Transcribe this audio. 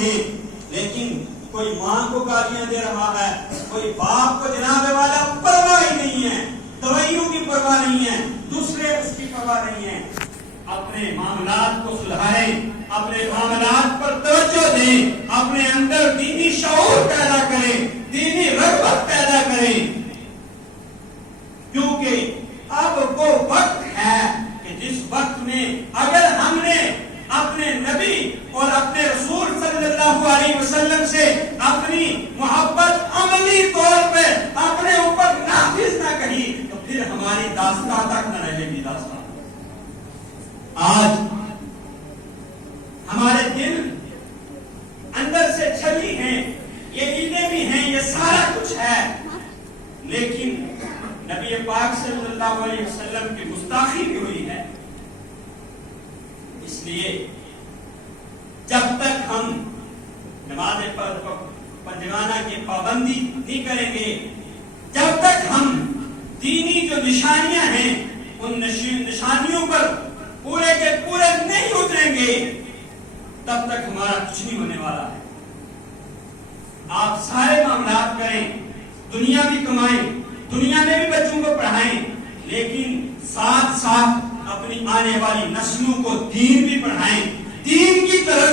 हैं, लेकिन कोई मां को गालियां दे रहा है, कोई बाप को जनाब वाला परवाह ही नहीं है, दवाइयों की परवाह नहीं है, दूसरे उसकी परवाह नहीं है। अपने मामलात को सुधारें, अपने मामलात पर तवज्जो दें, अपने अंदर दीनी शऊर पैदा करें, दीनी रग़बत पैदा करें, क्योंकि अब वो वक्त है कि जिस वक्त में अगर हमने अपने नबी और अपने रसूल सल्लल्लाहु अलैहि वसल्लम से अपनी मोहब्बत अमली तौर पे अपने ऊपर नाफिज ना कही, तो फिर हमारी दास्तां तक न रहेगी दास्तां। आज हमारे दिल अंदर से छली हैं, ये ईदें भी हैं, ये सारा कुछ है, लेकिन नबी पाक सल्लल्लाहु अलैहि वसल्लम की गुस्ताखी भी हुई है। इसलिए जब तक हम नमाज पंजगाना की पाबंदी नहीं करेंगे, जब तक हम दीनी जो निशानियां हैं उन निशानियों पर पूरे के पूरे नहीं उतरेंगे, तब तक हमारा कुछ नहीं होने वाला है। आप सारे मामलात करें, दुनिया भी कमाएं, दुनिया में भी बच्चों को पढ़ाएं, लेकिन साथ साथ अपनी आने वाली नस्लों को दीन भी पढ़ाएं, दीन की तरफ